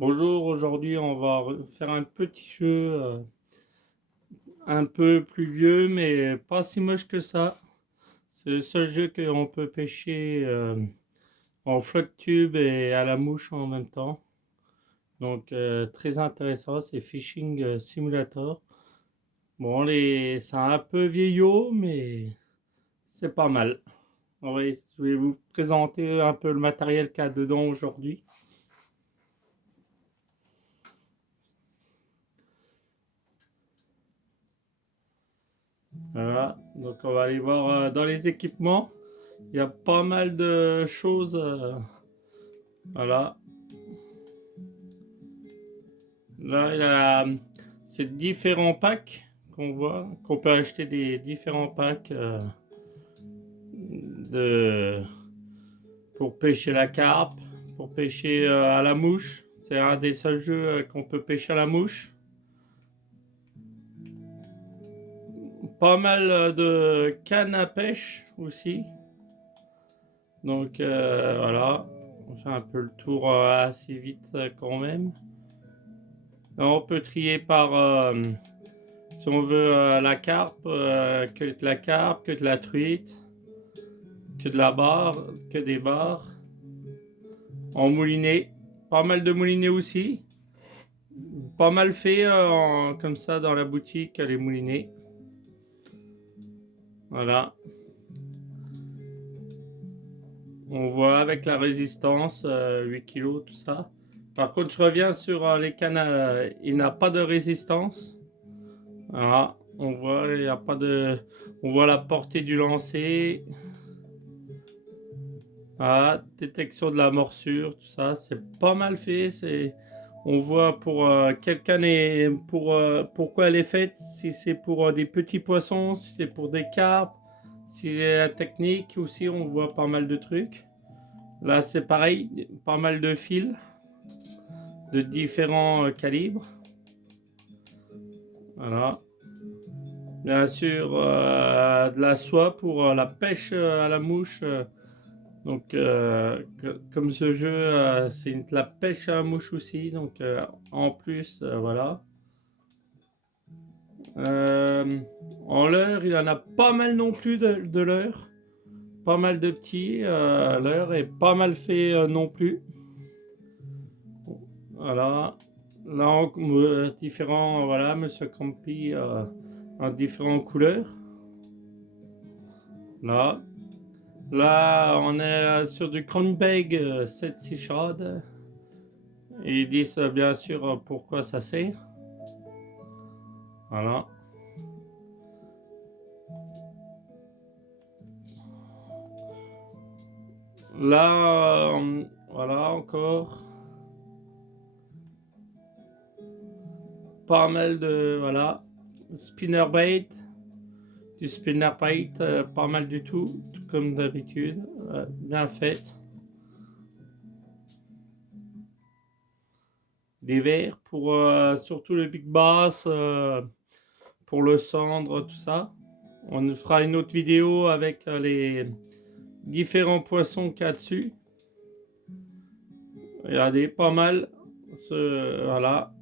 Bonjour, aujourd'hui on va faire un petit jeu un peu plus vieux mais pas si moche que ça. C'est le seul jeu qu'on peut pêcher en flotte tube et à la mouche en même temps. Donc très intéressant, c'est Fishing Simulator. Bon, c'est un peu vieillot mais c'est pas mal. Je vais vous présenter un peu le matériel qu'il y a dedans aujourd'hui. Voilà, donc on va aller voir dans les équipements. Il y a pas mal de choses. Voilà. Là, c'est différents packs qu'on voit, qu'on peut acheter des différents packs de, pour pêcher la carpe, pour pêcher à la mouche. C'est un des seuls jeux qu'on peut pêcher à la mouche. Pas mal de cannes à pêche aussi. Donc voilà, on fait un peu le tour assez vite quand même. Là, on peut trier par si on veut la carpe, que de la carpe, que de la truite, que de la barre, que des barres. En moulinet, pas mal de moulinets aussi. Pas mal fait comme ça dans la boutique, les moulinets. Voilà. On voit avec la résistance, 8 kg, tout ça. Par contre, je reviens sur les cannes, il n'a pas de résistance. Voilà. On voit, il y a pas de. On voit la portée du lancer. Ah, détection de la morsure, tout ça, c'est pas mal fait. On voit pour quelle canne est, pourquoi elle est faite, si c'est pour des petits poissons, si c'est pour des carpes, si c'est la technique aussi, on voit pas mal de trucs. Là, c'est pareil, pas mal de fils de différents calibres. Voilà. Bien sûr, de la soie pour la pêche à la mouche. Donc, comme ce jeu, c'est la pêche à la mouche aussi. Donc, en plus, voilà. Euh, En leurre, il y en a pas mal non plus de leurre. Pas mal de petits. Leurre est pas mal fait non plus. Voilà. Là, différents, voilà, Monsieur Campi en différentes couleurs. Là. Là, on est sur du cranbag 7-6 shad. Ils disent bien sûr pourquoi ça sert. Voilà. Là, voilà encore. Pas mal de. Voilà. Spinnerbait. Du spinnerbait, pas mal du tout comme d'habitude. Bien fait. Des verres pour surtout le big bass, pour le cendre, tout ça. On fera une autre vidéo avec les différents poissons qu'il y a dessus. Regardez, pas mal. Voilà.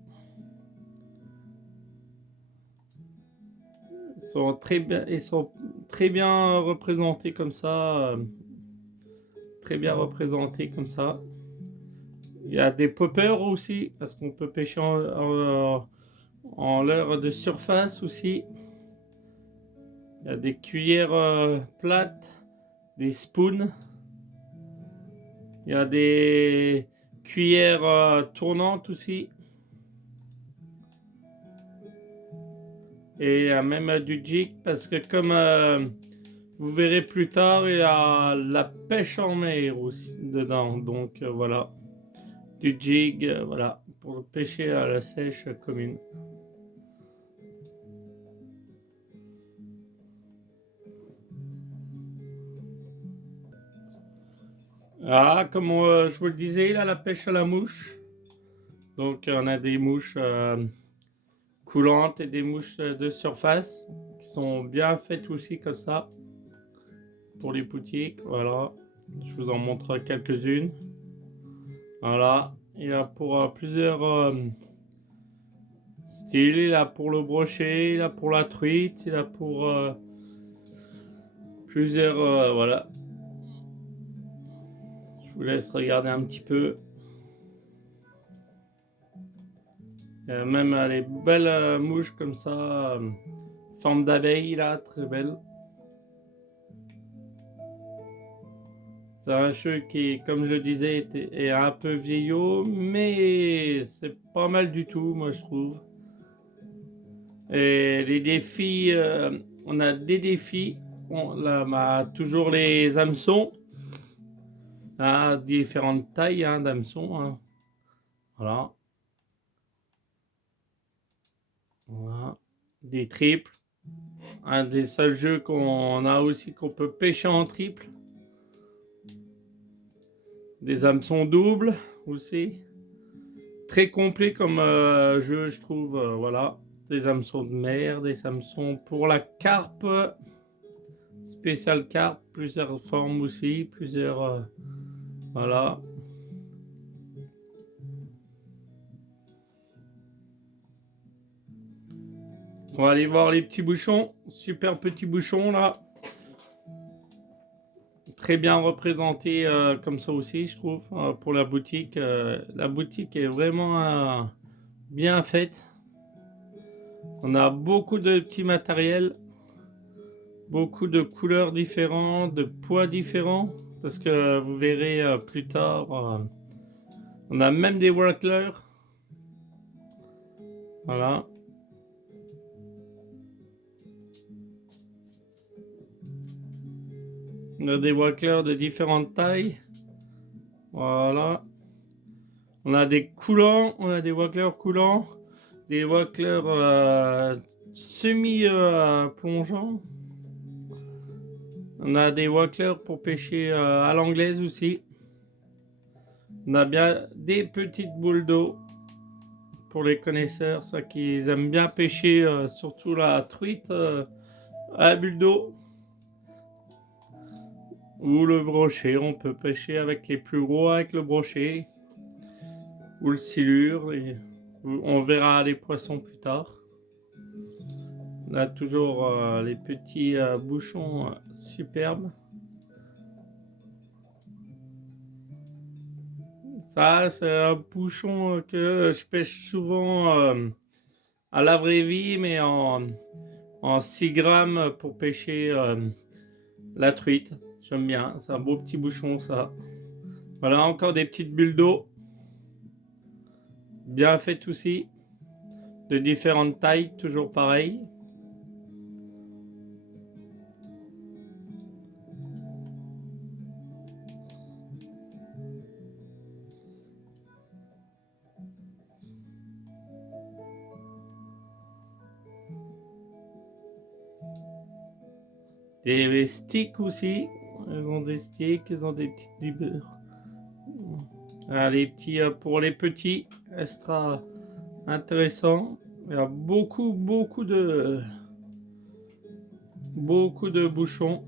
Ils sont très bien représentés comme ça. Très bien représentés comme ça. Il y a des poppers aussi, parce qu'on peut pêcher en leurre de surface aussi. Il y a des cuillères plates, des spoons. Il y a des cuillères tournantes aussi. Et même du jig, parce que comme vous verrez plus tard, il y a la pêche en mer aussi dedans. Donc voilà, du jig, voilà, pour pêcher à la sèche commune. Ah, comme je vous le disais, il a la pêche à la mouche. Donc on a des mouches coulantes et des mouches de surface qui sont bien faites aussi comme ça pour les boutiques. Voilà, je vous en montre quelques-unes. Voilà, Il y a pour plusieurs styles. Il y a pour le brochet, il y a pour la truite, il y a pour plusieurs... voilà. Je vous laisse regarder un petit peu. Il y a même les belles mouches comme ça, forme d'abeille là, très belle. C'est un jeu qui, comme je disais, est un peu vieillot, mais c'est pas mal du tout, moi je trouve. Et les défis, on a des défis. Là, toujours les hameçons, à différentes tailles d'hameçons. Hein. Voilà. Voilà. Des triples. Un des seuls jeux qu'on a aussi qu'on peut pêcher en triple. Des hameçons doubles aussi. Très complet comme jeu, je trouve. Voilà. Des hameçons de mer, des hameçons pour la carpe. Spécial carpe, plusieurs formes aussi, plusieurs... voilà. On va aller voir les petits bouchons. Super petits bouchons là. Très bien représenté comme ça aussi, je trouve, pour la boutique. La boutique est vraiment bien faite. On a beaucoup de petits matériels, beaucoup de couleurs différentes, de poids différents, parce que vous verrez plus tard, on a même des worklers. Voilà. On a des worklers de différentes tailles. Voilà. On a des coulants, on a des worklers coulants, des worklers semi-plongeants. On a des worklers pour pêcher à l'anglaise aussi. On a bien des petites boules d'eau pour les connaisseurs, ça qui aiment bien pêcher, surtout la truite à la bulle d'eau. Ou le brochet, on peut pêcher avec les plus gros avec le brochet. Ou le silure, et on verra les poissons plus tard. On a toujours les petits bouchons superbes. Ça, c'est un bouchon que je pêche souvent à la vraie vie, mais en 6 grammes pour pêcher la truite. J'aime bien, c'est un beau petit bouchon ça. Voilà, encore des petites bulles d'eau. Bien faites aussi. De différentes tailles, toujours pareil. Des sticks aussi. Ils ont des sticks, ils ont des petites libeurs. Ah, les petits, pour les petits, extra intéressant. Il y a beaucoup de bouchons.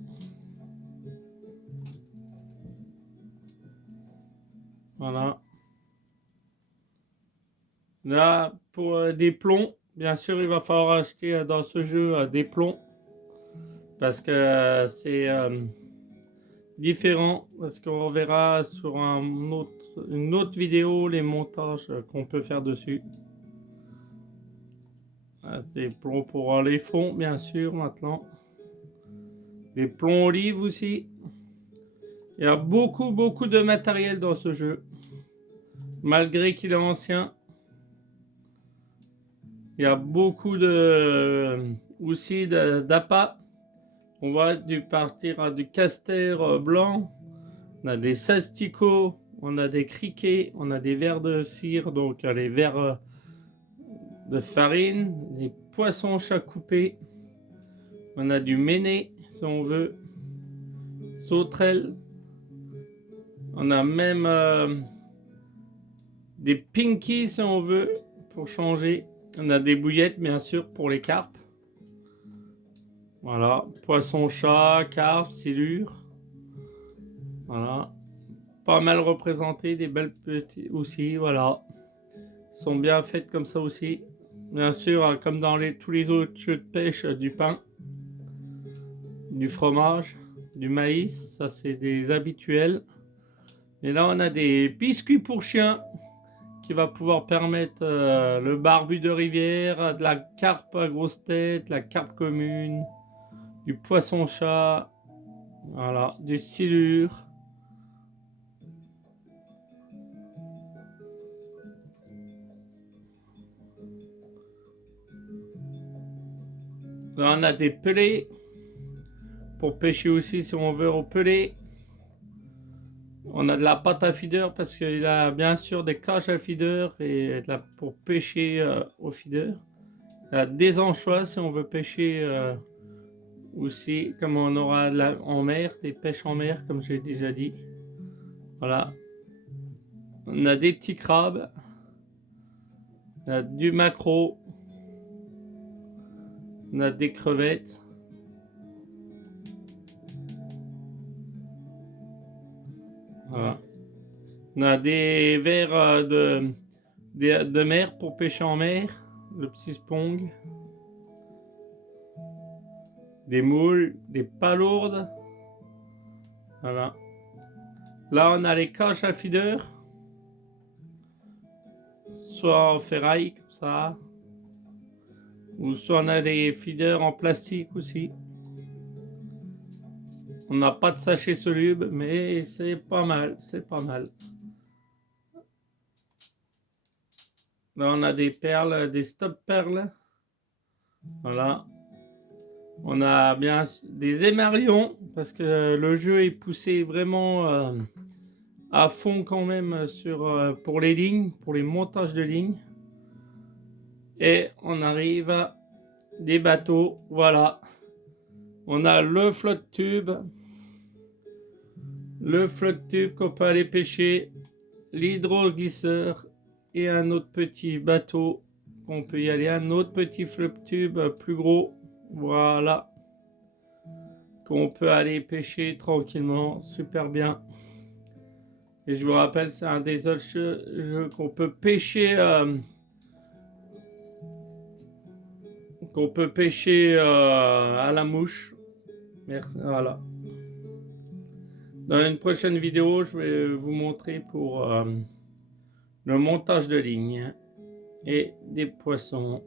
Voilà. Là, pour des plombs, bien sûr, il va falloir acheter dans ce jeu des plombs. Parce que c'est différent. Parce qu'on verra sur une autre vidéo les montages qu'on peut faire dessus. C'est plombs pour les fonds, bien sûr, maintenant. Des plombs olives aussi. Il y a beaucoup de matériel dans ce jeu. Malgré qu'il est ancien. Il y a beaucoup aussi d'appâts. On va partir du castor blanc. On a des asticots. On a des criquets. On a des vers de cire. Donc les vers de farine. Des poissons chat coupés. On a du méné si on veut. Sauterelles. On a même des pinkies si on veut. Pour changer. On a des bouillettes bien sûr pour les carpes. Voilà, poisson-chat, carpe, silure. Voilà. pas mal représentées, des belles petites aussi, voilà. Sont bien faites comme ça aussi. Bien sûr, comme dans tous les autres jeux de pêche, du pain, du fromage, du maïs, ça c'est des habituels. Et là on a des biscuits pour chiens qui va pouvoir permettre le barbu de rivière, de la carpe à grosse tête, la carpe commune, du poisson-chat, voilà, du silure. Là, on a des pelets pour pêcher aussi si on veut au pelet. On a de la pâte à feeder parce qu'il a bien sûr des cages à feeder et pour pêcher au feeder. Il y a des anchois si on veut pêcher aussi, comme on aura en mer, des pêches en mer comme j'ai déjà dit. Voilà. On a des petits crabes. On a du maquereau. On a des crevettes. Voilà. On a des vers de mer pour pêcher en mer. Le petit spong. Des moules, des palourdes. Voilà. Là, on a les cages à feeder. Soit en ferraille, comme ça. Ou soit on a des feeders en plastique aussi. On n'a pas de sachet soluble, mais c'est pas mal, c'est pas mal. Là, on a des perles, des stop perles. Voilà. On a bien des émerlions, parce que le jeu est poussé vraiment à fond quand même pour les lignes, pour les montages de lignes. Et on arrive à des bateaux, voilà. On a le flotte tube qu'on peut aller pêcher, l'hydroglisseur et un autre petit bateau qu'on peut y aller, un autre petit flotte tube plus gros, voilà, qu'on peut aller pêcher tranquillement, super bien. Et je vous rappelle, c'est un des autres jeux qu'on peut pêcher à la mouche. Merci, voilà. Dans une prochaine vidéo, je vais vous montrer pour le montage de lignes et des poissons.